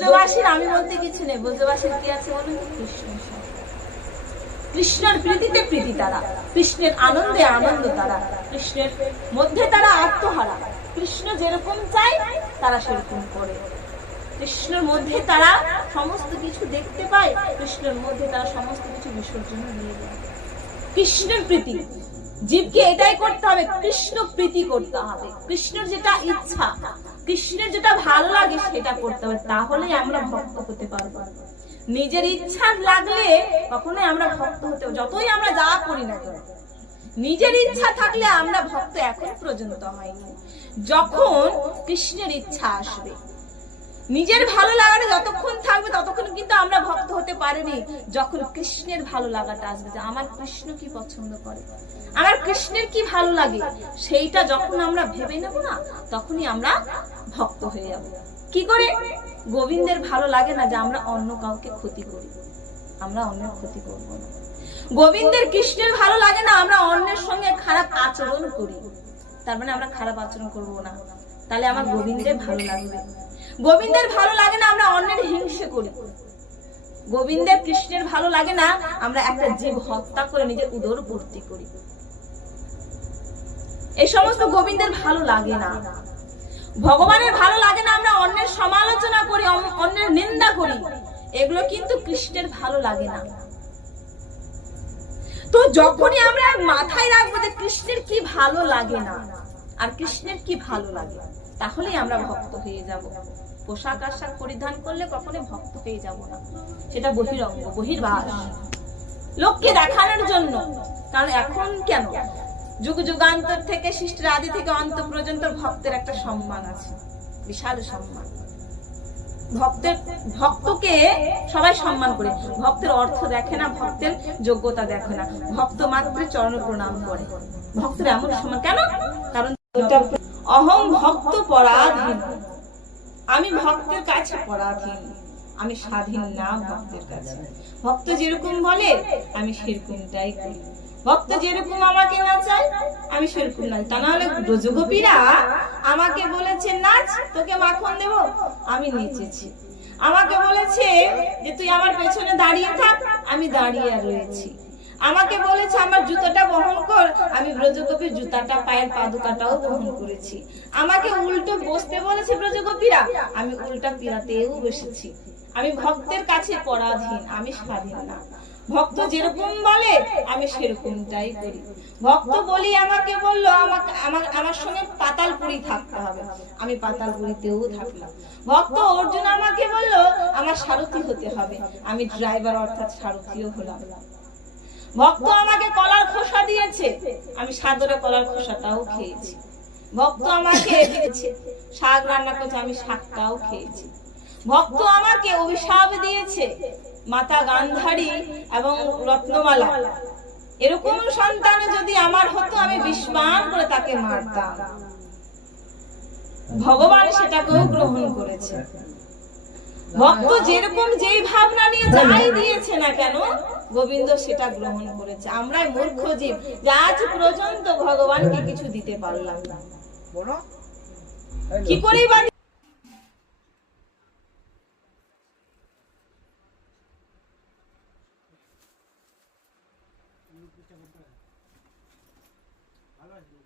ব্রজবাসীর আমি বলতে কিছু নেই। ব্রজবাসীর কি আছে বলুন? কৃষ্ণ কৃষ্ণের প্রীতিতে প্রীতি তারা। কৃষ্ণের আনন্দে আনন্দ তারা। কৃষ্ণের মধ্যে তারা আত্মহারা। কৃষ্ণ যেরকম চায়, তারা সেরকম করে। কৃষ্ণের মধ্যে তারা সমস্ত কিছু দেখতে পায়, কৃষ্ণের মধ্যে তারা সমস্ত কিছু বিসর্জন দিয়ে দেয়। কৃষ্ণের প্রীতি। জীবকে এটাই করতে হবে, কৃষ্ণ প্রীতি করতে হবে। কৃষ্ণের যেটা ইচ্ছা কৃষ্ণের যেটা ভালো লাগে সেটা করতে হবে, তাহলেই আমরা ভক্ত হতে পারব। নিজের ইচ্ছা লাগলে কখনোই আমরা ভক্ত হতে যতই আমরা যা করি না কেন। নিজের ইচ্ছা থাকলে আমরা ভক্ত এখন পর্যন্ত হয়নি। যখন কৃষ্ণের ইচ্ছা আসবে নিজের ভালো লাগাটা যতক্ষণ থাকবে, ততক্ষণ কিন্তু আমরা ভক্ত হতে পারিনি। যখন কৃষ্ণের ভালো লাগাটা আসবে, যে আমার কৃষ্ণ কি পছন্দ করে? আমার কৃষ্ণের কি ভালো লাগে? সেইটা যখন আমরা ভেবে নেব না, তখনই আমরা ভক্ত হয়ে যাব। কি করে? গোবিন্দের ভালো লাগে না যে আমরা অন্য কাউকে ক্ষতি করি। আমরা অন্যের ক্ষতি করব না। গোবিন্দের কৃষ্ণের ভালো লাগে না, আমরা অন্যের সঙ্গে খারাপ আচরণ করি। তার মানে আমরা খারাপ আচরণ করব না। তাহলে আমার গোবিন্দের ভালো লাগবে। গোবিন্দের ভালো লাগে না, আমরা অন্যের হিংসে করি। গোবিন্দের কৃষ্ণের ভালো লাগে না, আমরা একটা জীব হত্যা করে নিজের উদর পূর্তি করি। এই সমস্ত গোবিন্দের ভালো লাগে না। ভগবানের ভালো লাগে না, আমরা অন্যের সমালোচনা করি অন্যের নিন্দা করি। এগুলো কিন্তু কৃষ্ণের ভালো লাগে না। তো যখনই আমরা মাথায় রাখব যে কৃষ্ণের কি ভালো লাগে না, আর কৃষ্ণের কি ভালো লাগে, তাহলেই আমরা ভক্ত হয়ে যাব। পোশাক আশাক পরিধান করলে কখনো ভক্ত হয়ে যাব না। সেটা বহিরঙ্গ বহির্বাস। লোককে দেখানোর জন্য। কারণ এখন কেন? যুগ যুগান্তর থেকে সৃষ্টির আদি থেকে অন্ত পর্যন্ত ভক্তের একটা সম্মান আছে। বিশাল সম্মান। ভক্তের ভক্তকে সবাই সম্মান করে। ভক্তের অর্থ দেখে না ভক্তের যোগ্যতা দেখে না। ভক্ত মাত্র চরণ প্রণাম করে। ভক্তের এমন সম্মান। কেন? কারণ অহং ভক্ত পরাধীন। আমি ভক্তের কাছে পরাধীন। আমি স্বাধীন না ভক্তের কাছে। ভক্ত যেরকম বলে, আমি সেরকমটাই করি। ভক্ত যেরকম আমাকে নাচায় আমি সেরকম নাচ তা না হলে ব্রজগোপীরা আমাকে বলেছে, নাচ, তোকে মাখন দেব, আমি নেচেছি। আমাকে বলেছে যে, তুই আমার পেছনে দাঁড়িয়ে থাক, আমি দাঁড়িয়ে রয়েছি। আমাকে বলেছে, আমার জুতোটা বহন কর, আমি ব্রজগোপীর জুতাটা, পায়ের পাদুকাটাও বহন করেছি। আমাকে উল্টো বসতে বলেছে ব্রজগোপীরা, আমি উল্টা পিড়াতেও বসেছি। আমি ভক্তের কাছে পরাধীন, আমি স্বাধীন না। ভক্ত যেরকম বলে, আমি সেরকমটাই করি। ভক্ত বলি আমাকে বলল, আমাকে, আমার আমার সঙ্গে পাতাল পাতালপুরি থাকতে হবে। আমি পাতাল পাতালপুরিতেও থাকলাম। ভক্ত অর্জুন আমাকে বলল, আমার সারথি হতে হবে। আমি ড্রাইভার অর্থাৎ সারথিও হলাম। ভক্ত আমাকে কলার খোসা দিয়েছে। আমি সাদরে কলার খোসাটাও খেয়েছি। ভক্ত আমাকে দিয়েছে। শাক রান্না করছে, আমি শাকটাও খেয়েছি। ভক্ত আমাকে অভিশাপ দিয়েছে, মাতা গান্ধারী এবং রত্নমালা। এরকম সন্তান যদি আমার হতো, আমি বিস্মান করে তাকে মারতাম। ভগবান সেটাকেও গ্রহণ করেছে। ভক্ত যেরকম যেই ভাবনা নিয়ে যাই দিয়েছে না কেন গোবিন্দ সেটা গ্রহণ করেছে। আমরাই মূর্খ জীব যা আজ পর্যন্ত ভগবানকে কিছু দিতে পারলাম না। কি করে বা ভালো আছে